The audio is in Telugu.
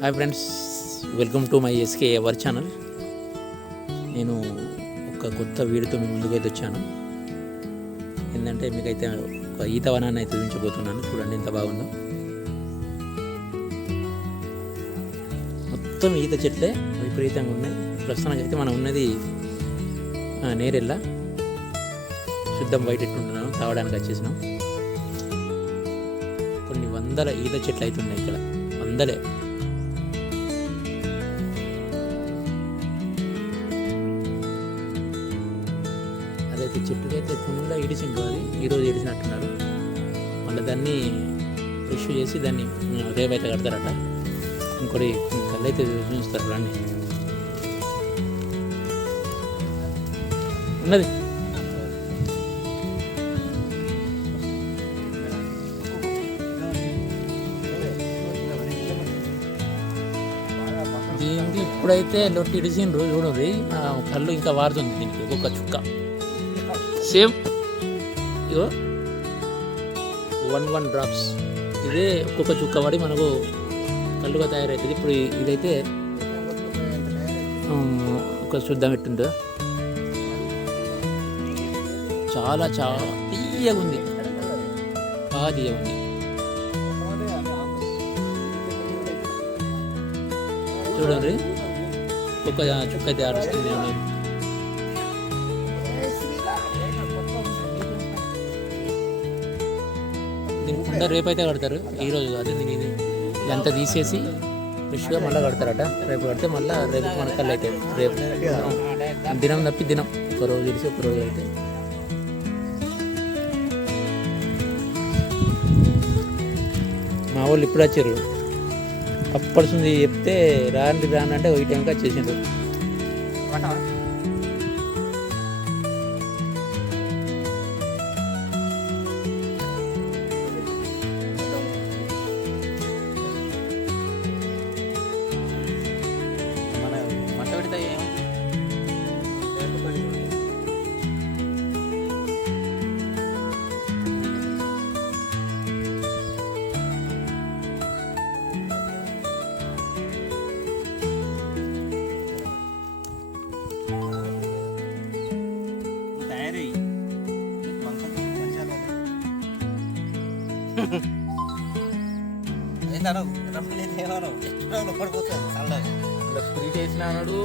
Hi friends, welcome to my SK our channel. నేను ఒక కొత్త వీడియోతో మీ ముందుకైతే వచ్చాను. ఏంటంటే మీకైతే ఒక ఈత వనాన్ని అయితే చూపించబోతున్నాను. చూడండి ఎంత బాగుందో. మొత్తం ఈత చెట్లే విపరీతంగా ఉన్నాయి. ప్రస్తుతానికి అయితే మనం ఉన్నది నేరెళ్ళ శుద్ధం బయట ఎట్టుంటున్నాం, తాగడానికి వచ్చేసినాం. కొన్ని వందల ఈత చెట్లు అయితే ఉన్నాయి ఇక్కడ, వందలే. అదైతే చెట్టుకైతే ఫుల్గా ఇడిచిండు, అది ఈరోజు ఇడిచినట్టున్నారు. మళ్ళీ దాన్ని ఫ్రెష్ చేసి దాన్ని రేపైతే కడతారట. ఇంకోటి కళ్ళు అయితే చూపిస్తారు రండి. ఉన్నది దీనికి ఇప్పుడైతే లొట్టి ఇడిచిండ్రు. చూడండి కళ్ళు ఇంకా వారుతుంది దీనికి ఒక్కొక్క చుక్క. సేమ్ ఇగో 1 డ్రాప్స్ ఇదే ఒక్కొక్క చుక్క పడి మనకు కళ్ళుగా తయారవుతుంది. ఇప్పుడు ఇదైతే ఒక శుద్ధం ఎట్టుందో చాలా చాలా తీయగా ఉంది, బాగా తీయగా ఉంది. చూడండి ఒక్క చుక్క అయితే ఆడుస్తుంది. దీని కుండ రేపైతే కడతారు, ఈరోజు కాదు. దీని ఇదంతా తీసేసి ఫ్రెష్గా మళ్ళీ కడతారట. రేపు కడితే మళ్ళీ రేపు మన కళ్ళు అయితే రేపు దినం తప్పి దినం ఒక రోజు ఇడిసి ఒక రోజు అయితే. మా వాళ్ళు ఇప్పుడు వచ్చారు, అప్పడుంది చెప్తే రాండి అంటే ఈ టైంకి వచ్చేసిండ్రు. మంట పెడితే స్పీడ్ వేసినాడు.